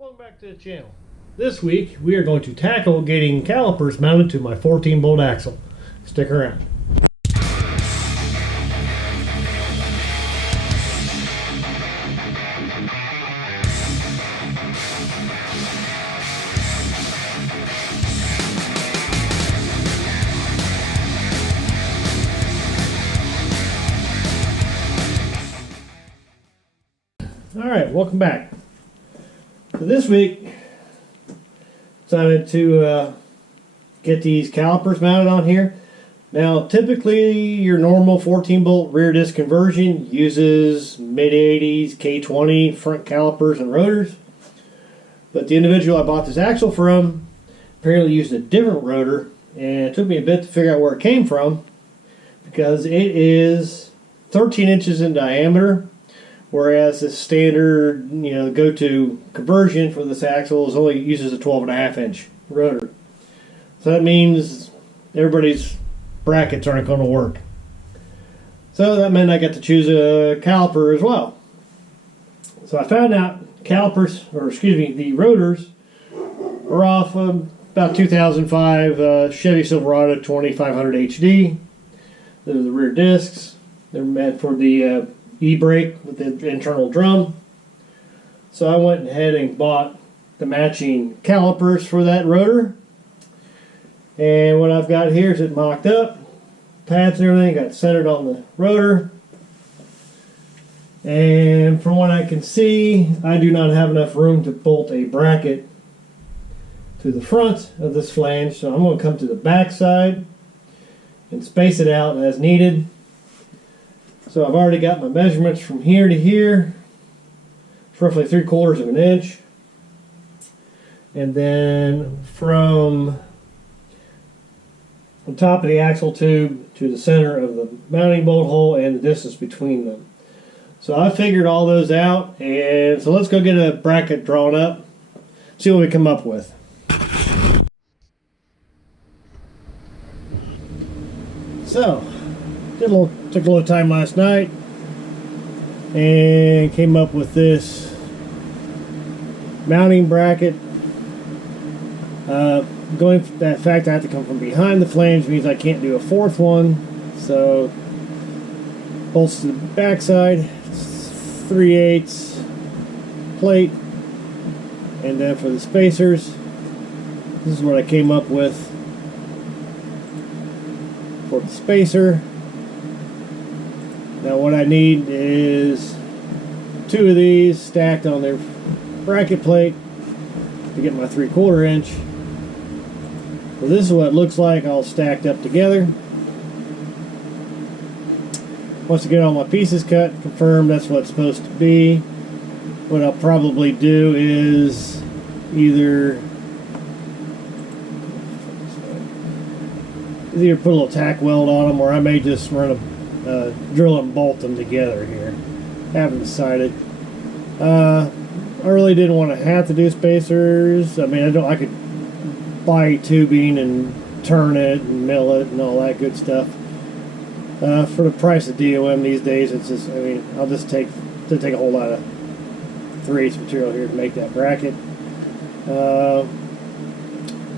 Welcome back to the channel. This week we are going to tackle getting calipers mounted to my 14-bolt axle. Stick around. Alright, welcome back. So this week, decided to get these calipers mounted on here. Now, typically your normal 14-bolt rear disc conversion uses mid-80s K20 front calipers and rotors. But the individual I bought this axle from apparently used a different rotor, and it took me a bit to figure out where it came from because it is 13 inches in diameter. Whereas the standard, go-to conversion for this axle is only uses a 12.5-inch rotor. So that means everybody's brackets aren't going to work. So that meant I got to choose a caliper as well. So I found out the rotors are off about 2005 Chevy Silverado 2500 HD. Those are the rear discs. They're meant for the e-brake with the internal drum. So I went ahead and bought the matching calipers for that rotor. And what I've got here is it mocked up. Pads and everything got centered on the rotor. And from what I can see, I do not have enough room to bolt a bracket to the front of this flange. So I'm going to come to the back side and space it out as needed. So I've already got my measurements from here to here. It's roughly 3/4 of an inch. And then from the top of the axle tube to the center of the mounting bolt hole and the distance between them. So I figured all those out, and so let's go get a bracket drawn up, see what we come up with. So took a little time last night and came up with this mounting bracket. Going for that fact I have to come from behind the flange means I can't do a fourth one. So bolts to the back side, 3/8 plate, and then for the spacers, this is what I came up with for the spacer. Now what I need is 2 of these stacked on their bracket plate to get my 3/4 inch. So this is what it looks like all stacked up together. Once I get all my pieces cut, confirmed that's what it's supposed to be, what I'll probably do is either put a little tack weld on them, or I may just run a drill and bolt them together here. Haven't decided. I really didn't want to have to do spacers. I mean, I could buy tubing and turn it and mill it and all that good stuff. For the price of DOM these days, it's just, I'll just take a whole lot of 3/8 material here to make that bracket. But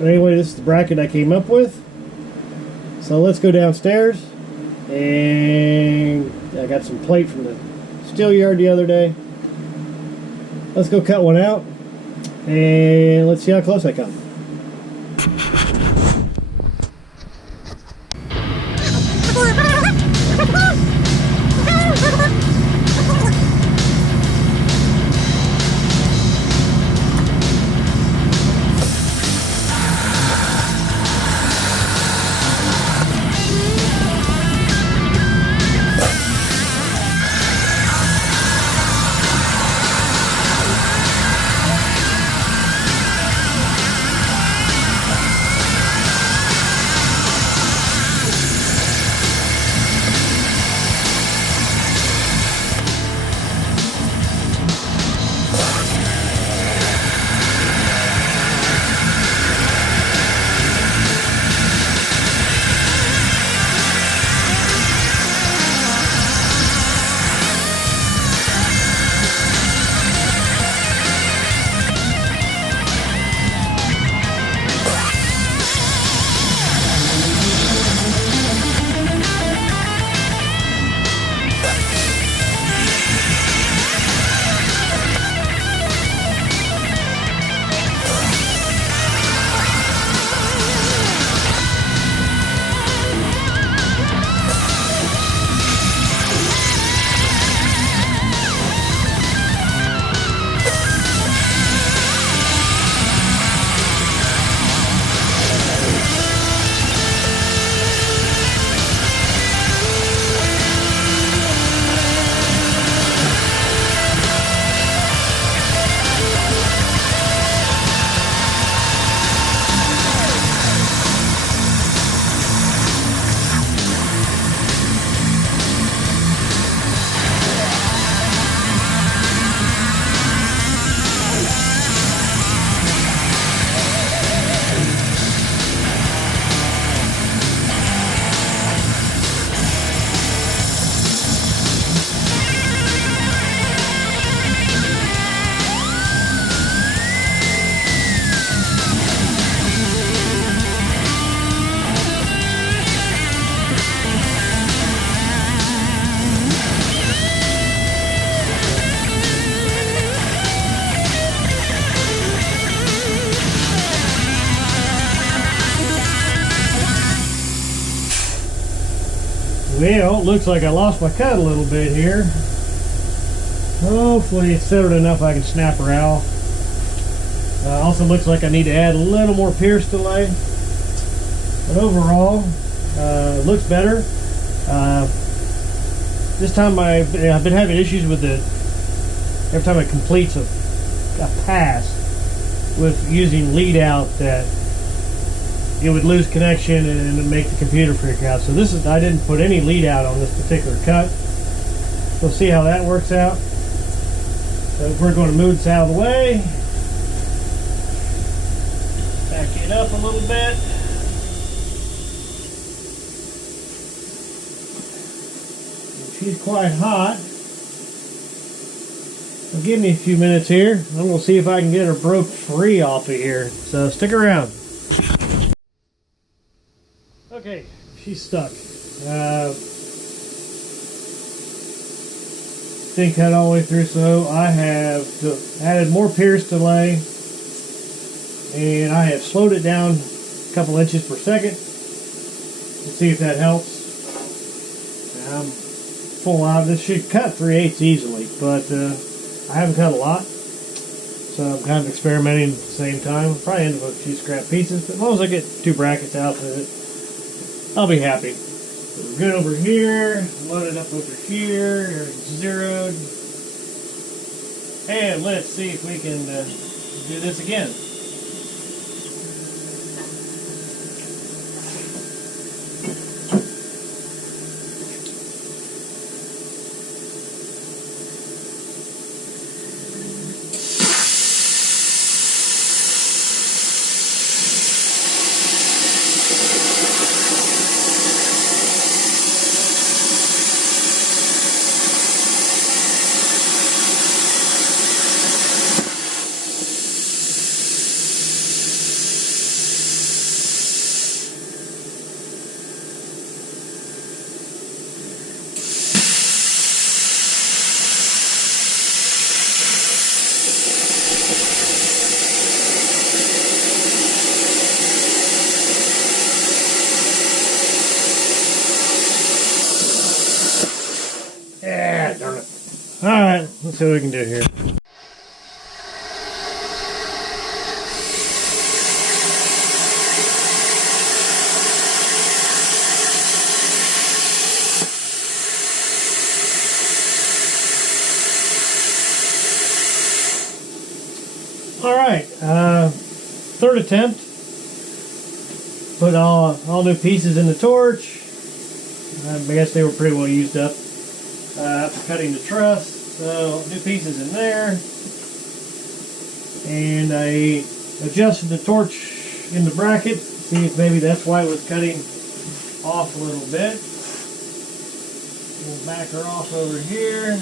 anyway, this is the bracket I came up with. So let's go downstairs, and I got some plate from the steel yard the other day. Let's go cut one out, and let's see how close I come. Well, it looks like I lost my cut a little bit here. Hopefully it's settled enough I can snap her out. Also looks like I need to add a little more pierce delay. But overall, looks better. This time I've been having issues with the, every time it completes a pass with using lead out, that it would lose connection and make the computer freak out. So this is, I didn't put any lead out on this particular cut. We'll see how that works out. So we're going to move this out of the way. Back it up a little bit. She's quite hot. So give me a few minutes here. I'm going to see if I can get her broke free off of here. So stick around. Okay, she's stuck. Didn't cut all the way through, so I have added more pierce delay, and I have slowed it down a couple inches per second. Let's see if that helps. I'm full out. This should cut 3/8 easily, but I haven't cut a lot, so I'm kind of experimenting at the same time. I'll probably end up with a few scrap pieces, but as long as I get 2 brackets out of it, I'll be happy. So we're good over here, loaded up over here, everything's zeroed. And let's see if we can do this again. Yeah, darn it. Alright, let's see what we can do here. Alright, third attempt. Put all new pieces in the torch. I guess they were pretty well used up after cutting the truss. So new pieces in there. And I adjusted the torch in the bracket. See if maybe that's why it was cutting off a little bit. We'll back her off over here.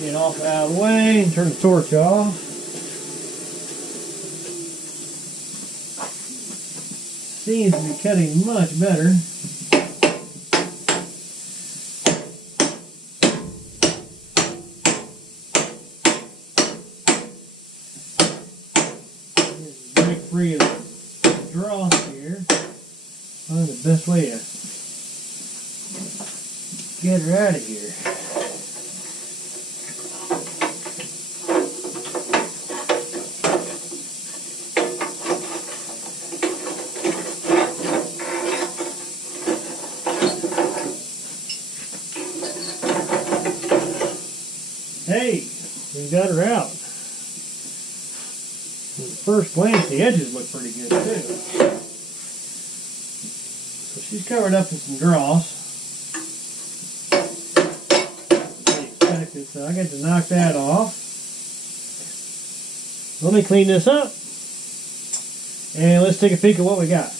Get off out of the way and turn the torch off. Seems to be cutting much better. Break free of the dross here. Find the best way to get her out of here. Hey, we got her out. At first glance, the edges look pretty good too. So she's covered up in some dross. So I got to knock that off. Let me clean this up, and let's take a peek at what we got.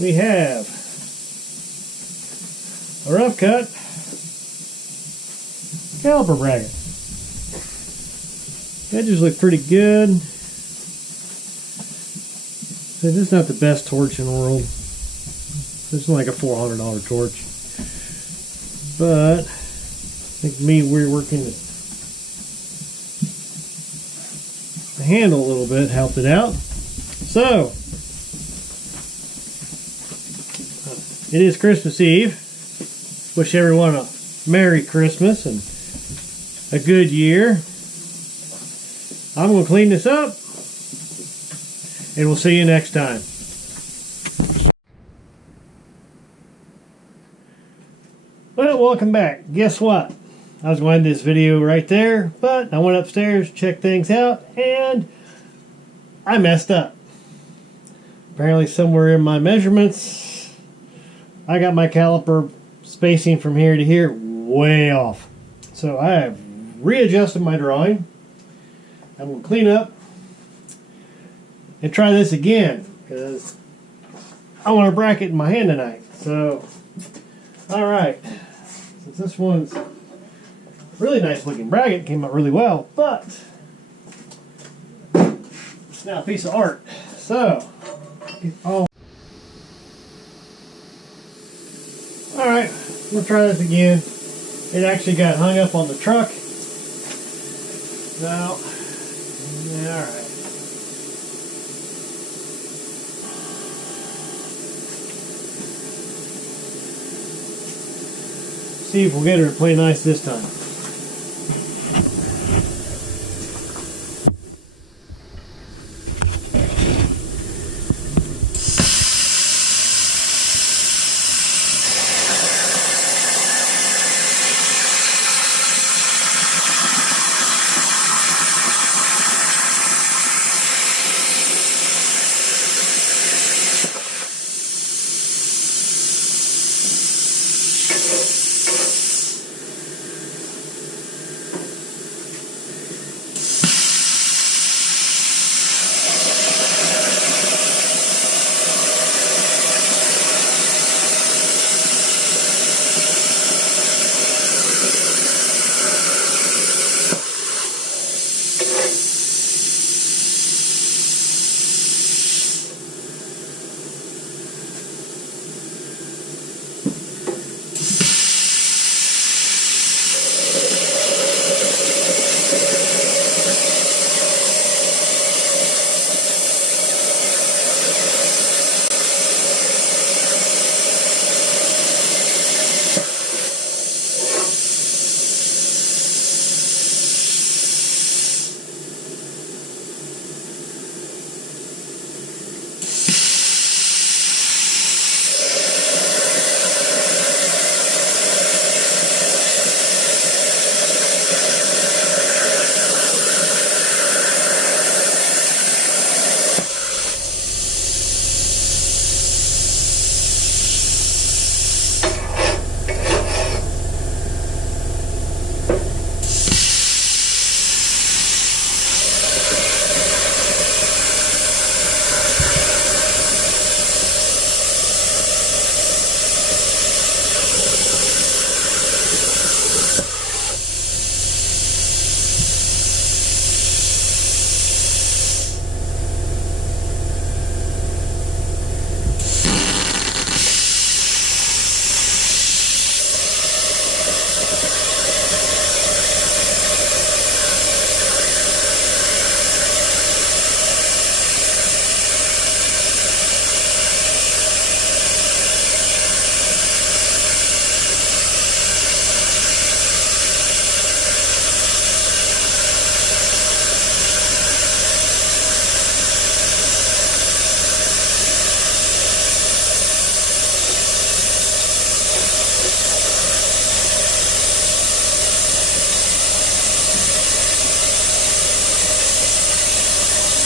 we have a rough cut caliper bracket. Edges look pretty good. This is not the best torch in the world. This is like a $400 torch. But I think we're working the handle a little bit helped it out. So it is Christmas Eve. Wish everyone a Merry Christmas and a good year. I'm going to clean this up, and we'll see you next time. Well, welcome back. Guess what? I was going to end this video right there, but I went upstairs, checked things out, and I messed up. Apparently somewhere in my measurements, I got my caliper spacing from here to here way off. So I have readjusted my drawing. I'm going to clean up and try this again because I want a bracket in my hand tonight. So, alright. Since this one's a really nice looking bracket, came out really well, but it's now a piece of art. So, alright, we'll try this again. It actually got hung up on the truck. Now, alright. See if we'll get her to play nice this time.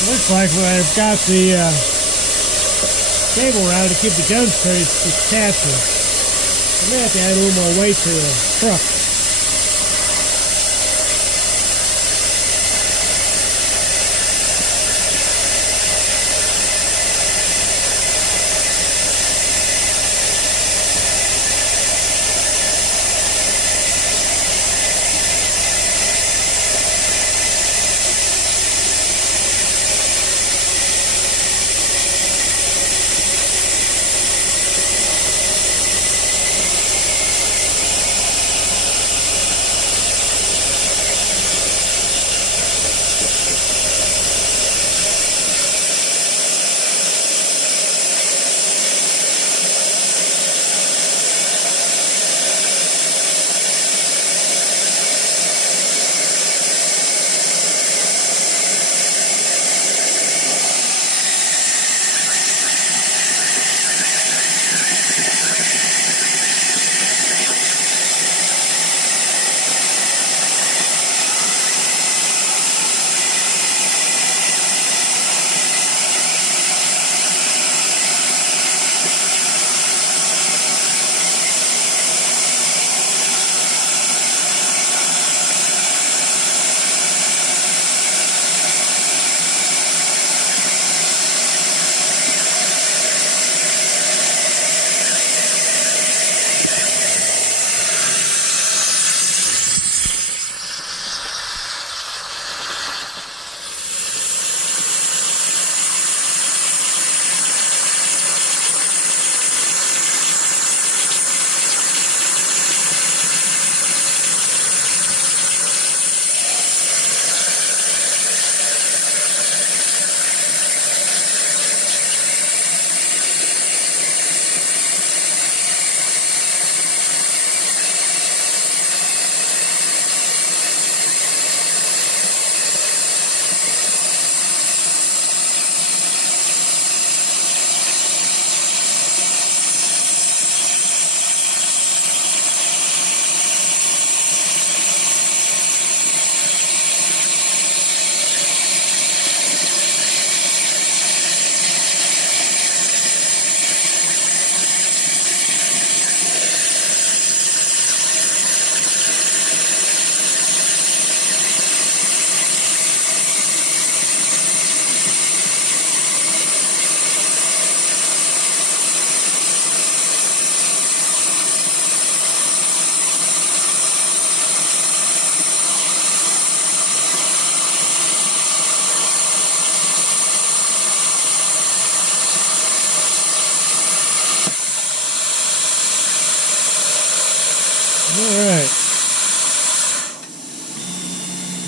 Looks like I've got the cable routed to keep the gun straight attached. I may have to add a little more weight to the truck.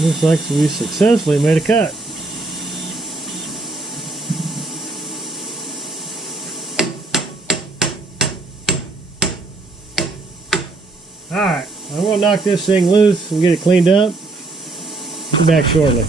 Looks like we successfully made a cut. Alright, I'm going to knock this thing loose and get it cleaned up. Be back shortly.